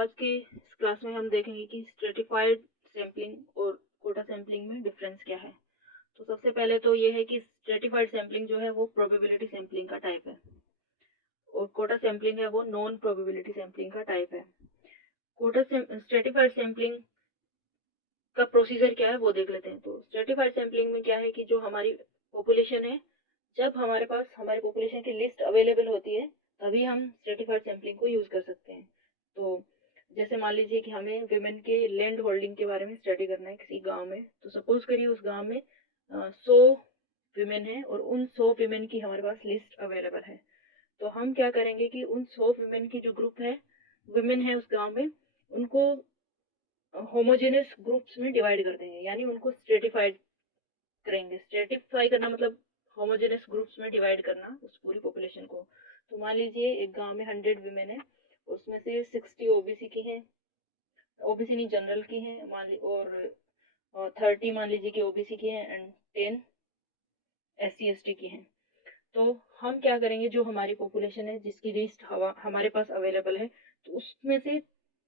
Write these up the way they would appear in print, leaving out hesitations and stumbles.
आज के इस क्लास में हम देखेंगे कि स्ट्रेटिफाइड सैम्पलिंग और कोटा सैम्पलिंग में डिफरेंस क्या है। तो सबसे पहले तो ये है कि स्ट्रेटिफाइड सैम्पलिंग जो है वो प्रोबेबिलिटी सैम्पलिंग का टाइप है और कोटा सैम्पलिंग है वो नॉन प्रोबेबिलिटी सैम्पलिंग का टाइप है। कोटा स्ट्रेटिफाइड सैम्पलिंग का प्रोसीजर क्या है वो देख लेते हैं। तो स्ट्रेटिफाइड सैम्पलिंग में क्या है कि जो हमारी पॉपुलेशन है, जब हमारे पास हमारी पॉपुलेशन की लिस्ट अवेलेबल होती है तभी हम स्ट्रेटिफाइड सैम्पलिंग को यूज कर सकते हैं। तो जैसे मान लीजिए कि हमें विमेन के लैंड होल्डिंग के बारे में स्टडी करना है किसी गांव में, तो सपोज करिए उस गांव में 100 विमेन है और उन 100 विमेन की हमारे पास लिस्ट अवेलेबल है। तो हम क्या करेंगे कि उन 100 विमेन की जो ग्रुप है, विमेन है उस गांव में, उनको होमोजेनियस ग्रुप्स में डिवाइड कर देंगे, यानी उनको स्ट्रेटिफाइड करेंगे। स्ट्रेटिफाई करना मतलब होमोजेनियस ग्रुप्स में डिवाइड करना उस पूरी पॉपुलेशन को। तो मान लीजिए एक गांव में 100 विमेन है, उसमें से 60 ओबीसी की हैं, ओबीसी नहीं जनरल की हैं, और 30 मान लीजिए कि ओबीसी की हैं एंड 10 एससी एसटी की हैं। तो हम क्या करेंगे, जो हमारी पॉपुलेशन है जिसकी लिस्ट हमारे पास अवेलेबल है, तो उसमें से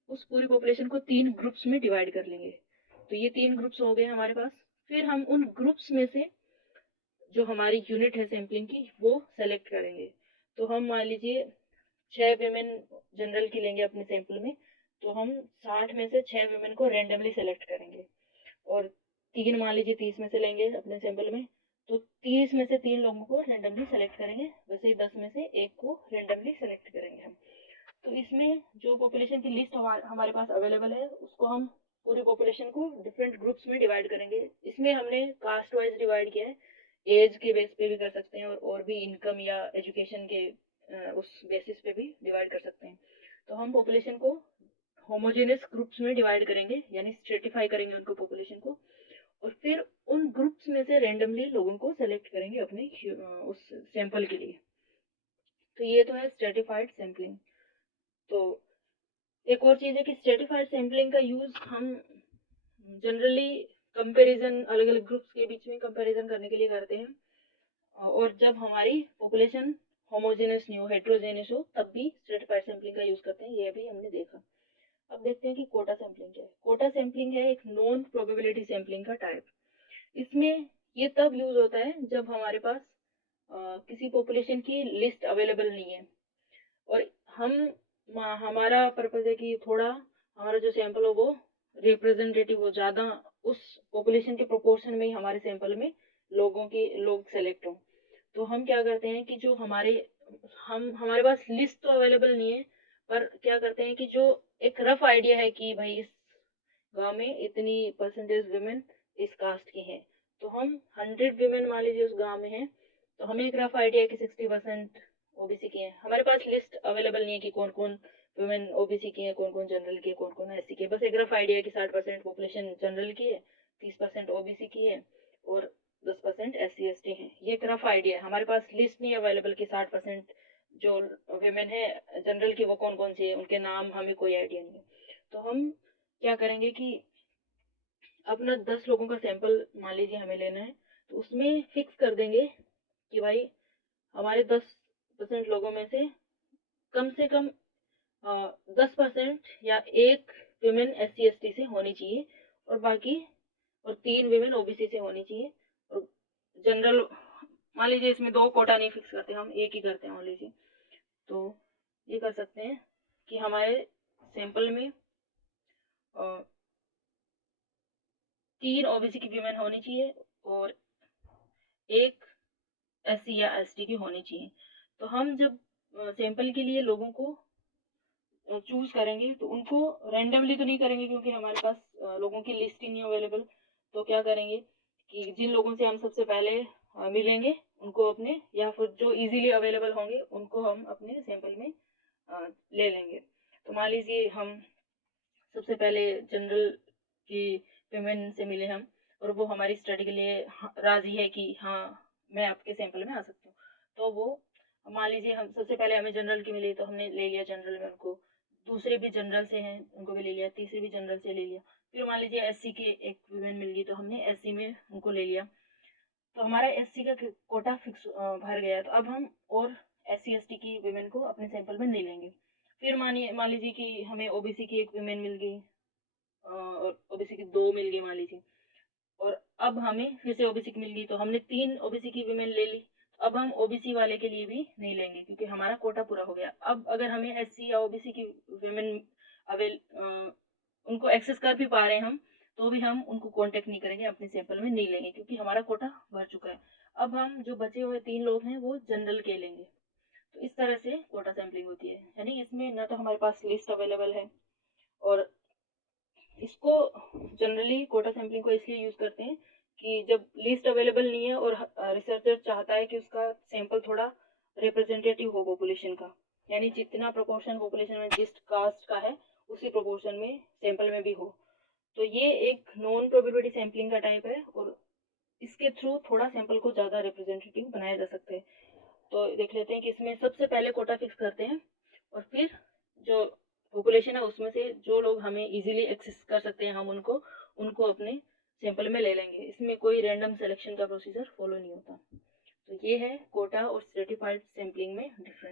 उस पूरी पॉपुलेशन को 3 ग्रुप्स में डिवाइड कर लेंगे। तो ये 3 ग्रुप्स हो गए हमारे पास। फिर हम उन ग्रुप्स में से जो हमारी यूनिट है सैम्पलिंग की वो सेलेक्ट करेंगे। तो हम मान लीजिए 6 विमेन जनरल की लेंगे अपने सैंपल में, तो हम 60 में से 6 विमेन को रेंडमली सेलेक्ट करेंगे और 3 मान लीजिए 30 में से लेंगे अपने सैंपल में, तो 30 में से 3 लोगों को रेंडमली सेलेक्ट करेंगे। वैसे ही 10 में से एक को रेंडमली सेलेक्ट करेंगे हम। तो इसमें जो पॉपुलेशन की लिस्ट हमारे पास अवेलेबल है उसको हम पूरी पॉपुलेशन को डिफरेंट ग्रुप्स में डिवाइड करेंगे। इसमें हमने कास्ट वाइज डिवाइड किया है, एज के बेस पे भी कर सकते हैं और भी इनकम या एजुकेशन के उस बेसिस पे भी डिवाइड कर सकते हैं। तो हम पॉपुलेशन को होमोजेनियस ग्रुप्स में डिवाइड करेंगे, यानी स्ट्रेटिफाई करेंगे उनको पॉपुलेशन को, और फिर उन ग्रुप्स में से रेंडमली लोगों को सेलेक्ट करेंगे अपने उस सैंपल के लिए। तो ये तो है स्ट्रेटिफाइड सैम्पलिंग। तो एक और चीज है कि स्ट्रेटिफाइड सैम्पलिंग का यूज हम जनरली कंपैरिजन, अलग अलग ग्रुप्स के बीच में कंपैरिजन करने के लिए करते हैं, और जब हमारी पॉपुलेशन होमोजेनियस नहीं हो, हेट्रोजेनियस हो, तब भी स्ट्रेटिफाइड सैम्पलिंग का यूज करते हैं। ये भी हमने देखा। अब देखते हैं कि कोटा सैम्पलिंग क्या है। कोटा सैम्पलिंग है एक नॉन प्रोबेबिलिटी सैम्पलिंग का टाइप। इसमें ये तब यूज होता है जब हमारे पास किसी पॉपुलेशन की लिस्ट अवेलेबल नहीं है और हमारा पर्पज है कि थोड़ा हमारा जो सैंपल हो वो रिप्रेजेंटेटिव हो, ज्यादा उस पॉपुलेशन के प्रोपोर्शन में ही हमारे सैंपल में लोग सेलेक्ट हो। तो हम क्या करते हैं कि जो हमारे पास लिस्ट तो अवेलेबल नहीं है, पर क्या करते हैं कि जो एक रफ आइडिया है कि भाई इस गांव में इतनी परसेंटेज वुमेन इस कास्ट की हैं, तो हम 100 वुमेन मान लीजिए उस गांव में हैं, तो हमें एक रफ आइडिया है कि 60% ओबीसी की हैं। हमारे पास लिस्ट अवेलेबल नहीं है कि कौन कौन वुमेन ओबीसी की है, कौन कौन जनरल की है, कौन कौन एससी की है। बस एक रफ आइडिया है कि 60% पॉपुलेशन जनरल की है, 30% ओबीसी की है और 10% एससी एसटी है। ये एक रफ आइडिया है। हमारे पास लिस्ट नहीं अवेलेबल कि 60% जो वुमेन है जनरल की वो कौन कौन सी है, उनके नाम हमें कोई आइडिया नहीं है। तो हम क्या करेंगे कि अपना 10 लोगों का सैंपल मान लीजिए हमें लेना है, तो उसमें फिक्स कर देंगे कि भाई हमारे 10% लोगों में से कम 10% या एक विमेन एससी एसटी से होनी चाहिए और बाकी और 3 विमेन ओबीसी से होनी चाहिए। और जनरल मान लीजिए इसमें 2 कोटा नहीं फिक्स करते, हम एक ही करते हैं मान लीजिए। तो ये कर सकते हैं कि हमारे सैंपल में 3 ओबीसी की विमेन होनी चाहिए और एक एससी या एसटी की होनी चाहिए। तो हम जब सैंपल के लिए लोगों को चूज करेंगे तो उनको रैंडमली तो नहीं करेंगे क्योंकि हमारे पास लोगों की लिस्ट ही नहीं अवेलेबल। तो क्या करेंगे कि जिन लोगों से हम सबसे पहले मिलेंगे उनको अपने, या फिर जो इजीली अवेलेबल होंगे उनको हम अपने सैंपल में ले लेंगे। तो मान लीजिए हम सबसे पहले जनरल की विमेन से मिले हम और वो हमारी स्टडी के लिए राजी है कि हाँ मैं आपके सैंपल में आ सकती हूँ। तो वो मान लीजिए हम सबसे पहले हमें जनरल की मिली तो हमने ले लिया जनरल में उनको, दूसरे भी जनरल से हैं उनको भी ले लिया, तीसरे भी जनरल से ले लिया। फिर मान लीजिए एससी के एक विमेन मिल गई तो हमने एससी में उनको ले लिया। तो हमारा एससी का कोटा फिक्स भर गया। तो अब हम और एससी एसटी की विमेन को अपने सैंपल में नहीं लेंगे। फिर मान लीजिए कि हमें ओबीसी की 1 वीमेन मिल गई, और ओबीसी की 2 मिल गई मान लीजिए, और अब हमें फिर से ओबीसी की मिल गई, तो हमने 3 ओबीसी की वीमेन ले ली। अब हम ओबीसी वाले के लिए भी नहीं लेंगे क्योंकि हमारा कोटा पूरा हो गया। अब अगर हमें एससी या ओबीसी की वीमेन अवेल उनको एक्सेस कर भी पा रहे हैं हम, तो भी हम उनको कांटेक्ट नहीं करेंगे, अपने सैंपल में नहीं लेंगे क्योंकि हमारा कोटा भर चुका है। अब हम जो बचे हुए 3 लोग हैं वो जनरल के लेंगे। तो इस तरह से कोटा सैंपलिंग होती है, यानी इसमें ना तो हमारे पास लिस्ट अवेलेबल है, और इसको जनरली कोटा सैंपलिंग को इसलिए यूज करते हैं कि जब लिस्ट अवेलेबल नहीं है और रिसर्चर चाहता है कि उसका सैंपल थोड़ा रिप्रेजेंटेटिव हो पॉपुलेशन का, यानी जितना प्रोपोर्शन पॉपुलेशन में जिस कास्ट का है उसी प्रोपोर्शन में सैंपल में भी हो, तो ये एक नॉन प्रोबेबिलिटी सैंपलिंग का टाइप है, और इसके थ्रू थोड़ा सैंपल को ज़्यादा रिप्रेजेंटेटिव बनाया जा सकता है। तो देख लेते हैं कि इसमें सबसे पहले कोटा फिक्स करते हैं, और फिर जो पॉपुलेशन है उसमें से जो लोग हमें इजीली एक्सेस कर सकते हैं हम उनको उनको अपने सैंपल में ले लेंगे। इसमें कोई रैंडम सिलेक्शन का प्रोसीजर फॉलो नहीं होता। तो ये है कोटा और स्ट्रेटिफाइड सैंपलिंग में डिफरेंस।